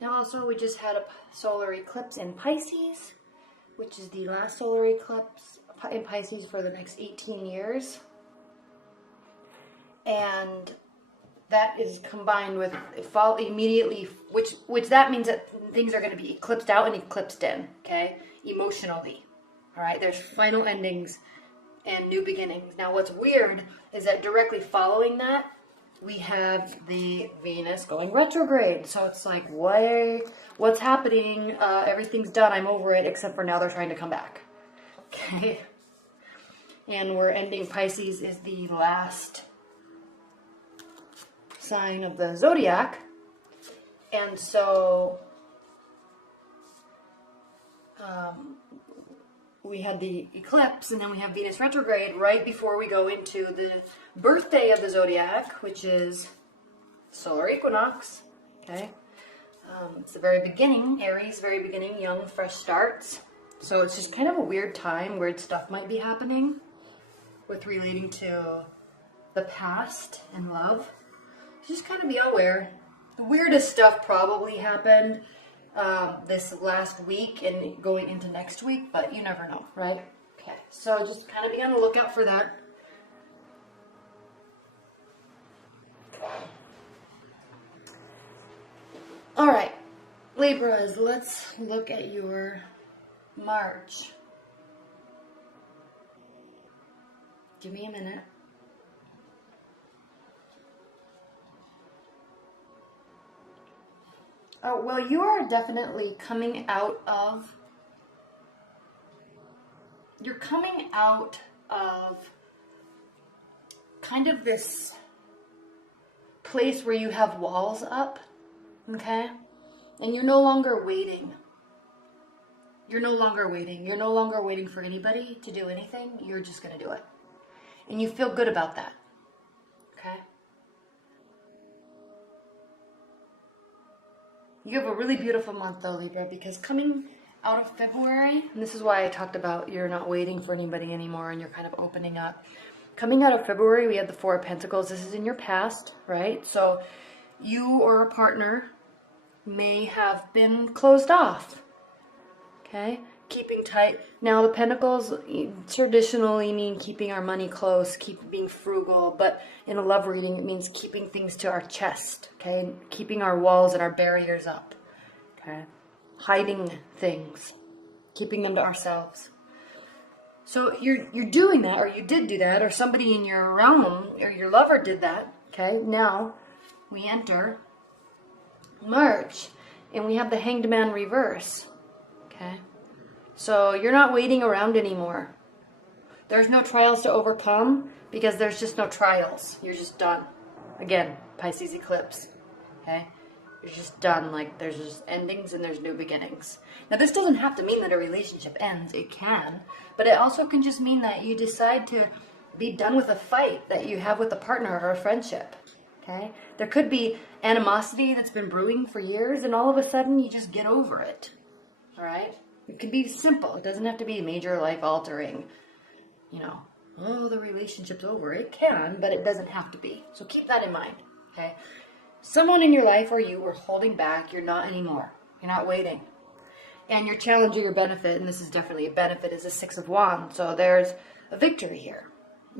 Now also, we just had a solar eclipse in Pisces, which is the last solar eclipse in Pisces for the next 18 years. And that is combined with fall immediately, which that means that things are going to be eclipsed out and eclipsed in, okay? Emotionally, all right? There's final endings and new beginnings. Now, what's weird is that directly following that, we have the Venus going retrograde. So it's like, what's happening? Everything's done. I'm over it, except for now they're trying to come back. Okay. And we're ending. Pisces is the last sign of the zodiac. And so we had the eclipse, and then we have Venus retrograde right before we go into the birthday of the zodiac, which is solar equinox. Okay, it's the very beginning, Aries, very beginning, young, fresh starts. So it's just kind of a weird time. Weird stuff might be happening with relating to the past and love. Just kind of be aware. The weirdest stuff probably happened this last week and going into next week, but you never know, right? Okay, so just kind of be on the lookout for that. All right, Libras, let's look at your March. Give me a minute. Oh, well, you are definitely coming out of, kind of this place where you have walls up, okay? And you're no longer waiting. You're no longer waiting. You're no longer waiting for anybody to do anything. You're just going to do it. And you feel good about that, okay? You have a really beautiful month though, Libra, because coming out of February, and this is why I talked about you're not waiting for anybody anymore and you're kind of opening up. Coming out of February, we had the Four of Pentacles. This is in your past, right? So you or a partner may have been closed off, okay? Keeping tight. Now the Pentacles traditionally mean keeping our money close, being frugal, but in a love reading it means keeping things to our chest, okay? Keeping our walls and our barriers up, okay? Hiding things, keeping them to ourselves. So you're doing that, or you did do that, or somebody in your realm or your lover did that, okay? Now we enter March and we have the Hanged Man reverse, okay? So you're not waiting around anymore. There's no trials to overcome because there's just no trials. You're just done. Again, Pisces eclipse. Okay? You're just done. Like there's just endings and there's new beginnings. Now this doesn't have to mean that a relationship ends. It can. But it also can just mean that you decide to be done with a fight that you have with a partner or a friendship. Okay? There could be animosity that's been brewing for years and all of a sudden you just get over it. Alright? It can be simple. It doesn't have to be major life altering, you know, oh, the relationship's over. It can, but it doesn't have to be. So keep that in mind, okay? Someone in your life or you were holding back. You're not anymore. You're not waiting. And your challenge or your benefit, and this is definitely a benefit, is a Six of Wands. So there's a victory here.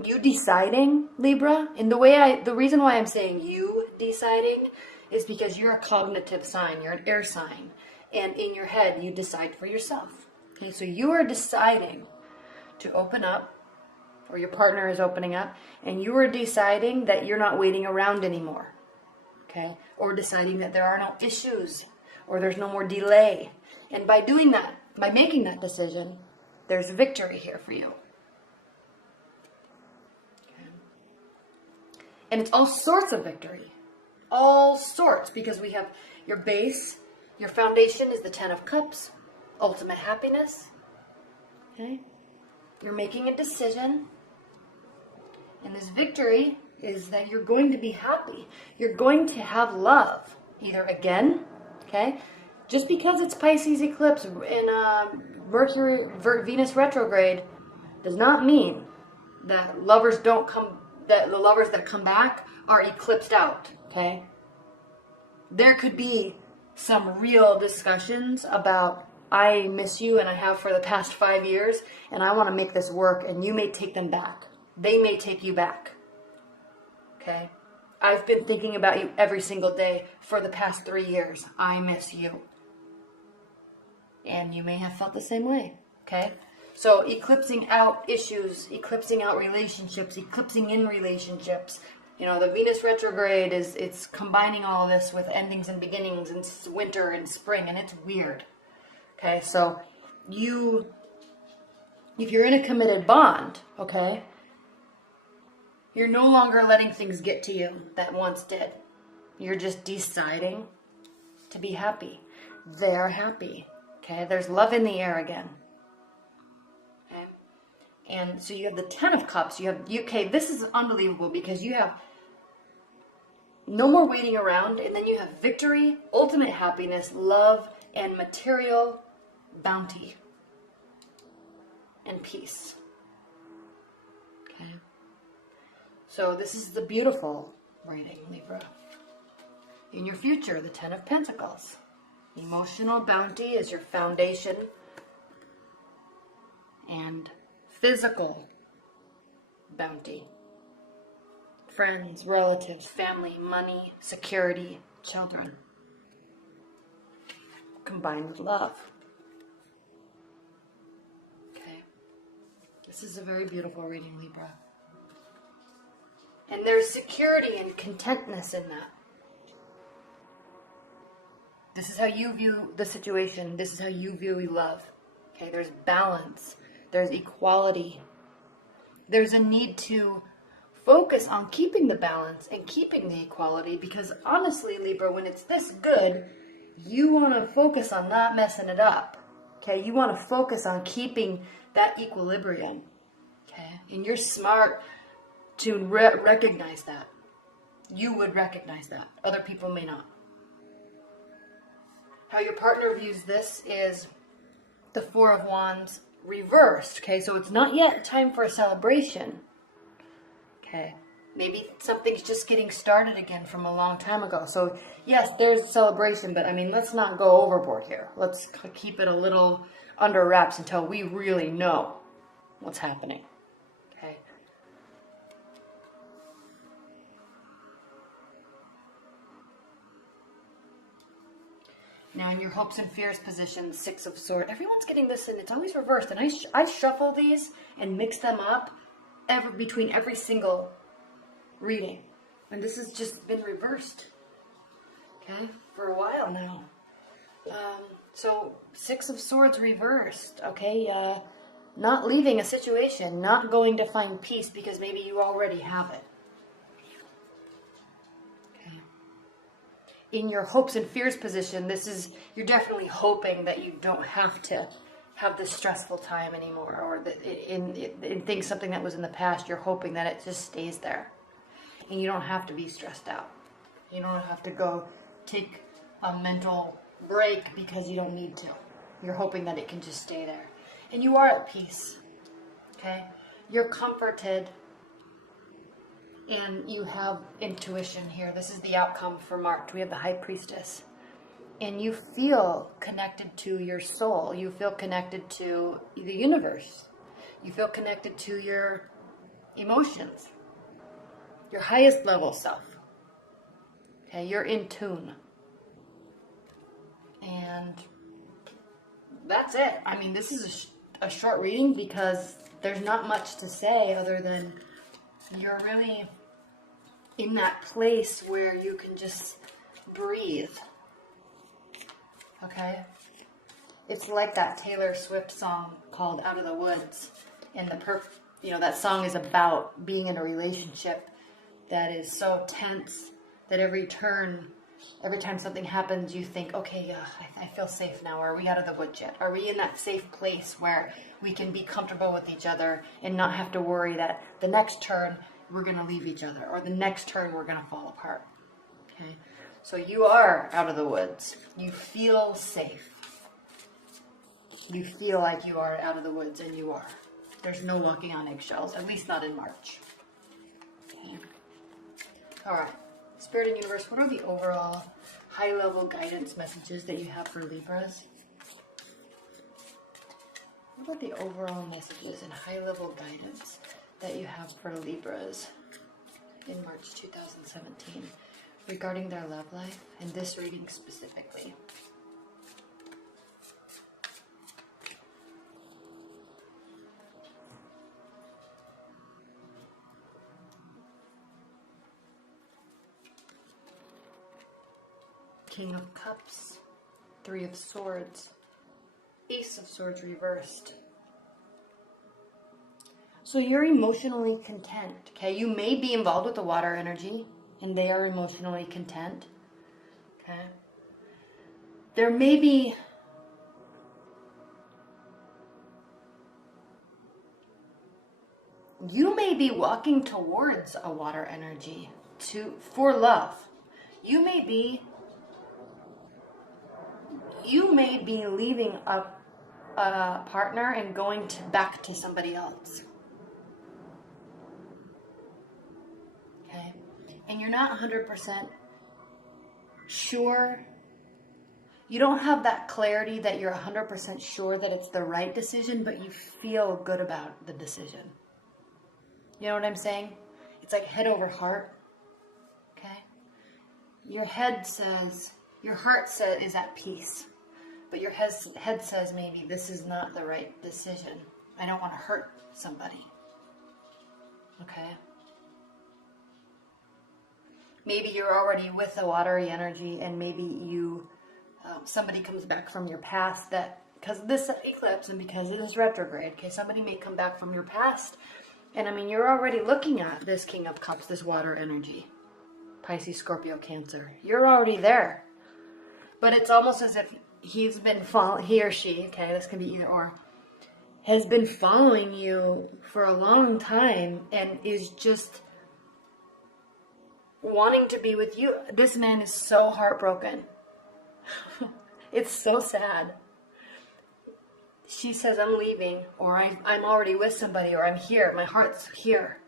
You deciding, Libra, and the reason why I'm saying you deciding is because you're a cognitive sign. You're an air sign. And in your head, you decide for yourself. Okay, so you are deciding to open up, or your partner is opening up, and you are deciding that you're not waiting around anymore. Okay, or deciding that there are no issues, or there's no more delay. And by doing that, by making that decision, there's victory here for you. Okay. And it's all sorts of victory. All sorts, because we have your base. Your foundation is the Ten of Cups, ultimate happiness, okay? You're making a decision, and this victory is that you're going to be happy. You're going to have love, either again, okay? Just because it's Pisces eclipse in Venus retrograde does not mean that lovers that the lovers that come back are eclipsed out, okay? There could be some real discussions about, I miss you and I have for the past 5 years and I want to make this work, and you may take them back. They may take you back. Okay? I've been thinking about you every single day for the past 3 years. I miss you. And you may have felt the same way. Okay? So eclipsing out issues, eclipsing out relationships, eclipsing in relationships. You know, the Venus retrograde it's combining all of this with endings and beginnings and winter and spring, and it's weird. Okay, so if you're in a committed bond, okay, you're no longer letting things get to you that once did. You're just deciding to be happy. They're happy. Okay, there's love in the air again. Okay, and so you have the Ten of Cups. Okay, this is unbelievable because you have no more waiting around, and then you have victory, ultimate happiness, love, and material bounty and peace. Okay. So this is the beautiful reading, Libra. In your future, the Ten of Pentacles. Emotional bounty is your foundation, and physical bounty. Friends, relatives, family, money, security, children. Combined with love. Okay. This is a very beautiful reading, Libra. And there's security and contentness in that. This is how you view the situation. This is how you view love. Okay, there's balance. There's equality. There's a need to focus on keeping the balance and keeping the equality, because honestly, Libra, when it's this good, you want to focus on not messing it up. Okay, you want to focus on keeping that equilibrium. Okay, and you're smart to recognize that. You would recognize that. Other people may not. How your partner views this is the Four of Wands reversed. Okay, so it's not yet time for a celebration. Okay, maybe something's just getting started again from a long time ago. So yes, there's a celebration, but I mean, let's not go overboard here. Let's keep it a little under wraps until we really know what's happening. Okay. Now in your hopes and fears position, Six of Swords. Everyone's getting this, and it's always reversed. And I shuffle these and mix them up between every single reading, and this has just been reversed, okay, for a while now. So Six of Swords reversed, okay, not leaving a situation, not going to find peace because maybe you already have it. Okay. In your hopes and fears position, you're definitely hoping that you don't have to have this stressful time anymore, or that in things, something that was in the past, you're hoping that it just stays there. And you don't have to be stressed out. You don't have to go take a mental break because you don't need to. You're hoping that it can just stay there. And you are at peace. Okay? You're comforted. And you have intuition here. This is the outcome for March. We have the High Priestess. And you feel connected to your soul. You feel connected to the universe. You feel connected to your emotions. Your highest level self. Okay, you're in tune. And that's it. I mean, this is a short reading because there's not much to say other than you're really in that place where you can just breathe. Okay? It's like that Taylor Swift song called Out of the Woods. And that song is about being in a relationship that is so tense that every time something happens, you think, okay, I feel safe now. Are we out of the woods yet? Are we in that safe place where we can be comfortable with each other and not have to worry that the next turn we're going to leave each other, or the next turn we're going to fall apart? Okay? So you are out of the woods. You feel safe. You feel like you are out of the woods, and you are. There's no walking on eggshells, at least not in March. Okay. All right. Spirit and universe, what are the overall high-level guidance messages that you have for Libras? What about the overall messages and high-level guidance that you have for Libras in March 2017 regarding their love life and this reading specifically? King of Cups, Three of Swords, Ace of Swords reversed. So you're emotionally content, okay? You may be involved with the water energy, and they are emotionally content, okay? There may be you may be walking towards a water energy for love. You may be leaving a partner and going back to somebody else. Okay? And you're not 100% sure. You don't have that clarity that you're 100% sure that it's the right decision, but you feel good about the decision. You know what I'm saying? It's like head over heart. Okay? Your head says, your heart is at peace. But your head says maybe this is not the right decision. I don't want to hurt somebody. Okay? Maybe you're already with a watery energy and maybe you, somebody comes back from your past that, because this eclipse and because it is retrograde, okay, somebody may come back from your past. And I mean, you're already looking at this King of Cups, this water energy. Pisces, Scorpio, Cancer. You're already there. But it's almost as if he or she, okay, this can be either or, has been following you for a long time and is just wanting to be with you. This man is so heartbroken. It's so sad. She says, I'm leaving, or I'm already with somebody, or I'm here, my heart's here.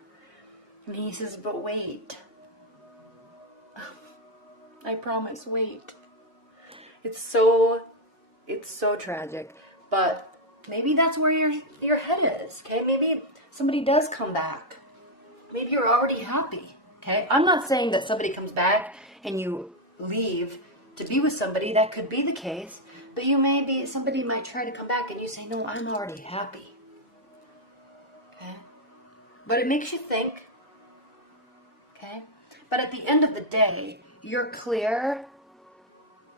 And he says, but wait. I promise, wait. It's so tragic, but maybe that's where your head is, okay? Maybe somebody does come back. Maybe you're already happy, okay? I'm not saying that somebody comes back and you leave to be with somebody. That could be the case, but somebody might try to come back and you say, no, I'm already happy, okay? But it makes you think, okay? But at the end of the day, you're clear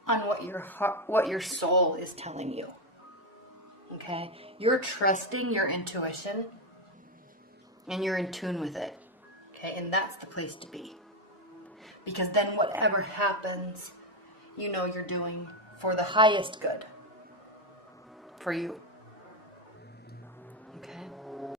on what your soul is telling you. Okay? You're trusting your intuition and you're in tune with it. Okay? And that's the place to be. Because then whatever happens, you know you're doing for the highest good for you.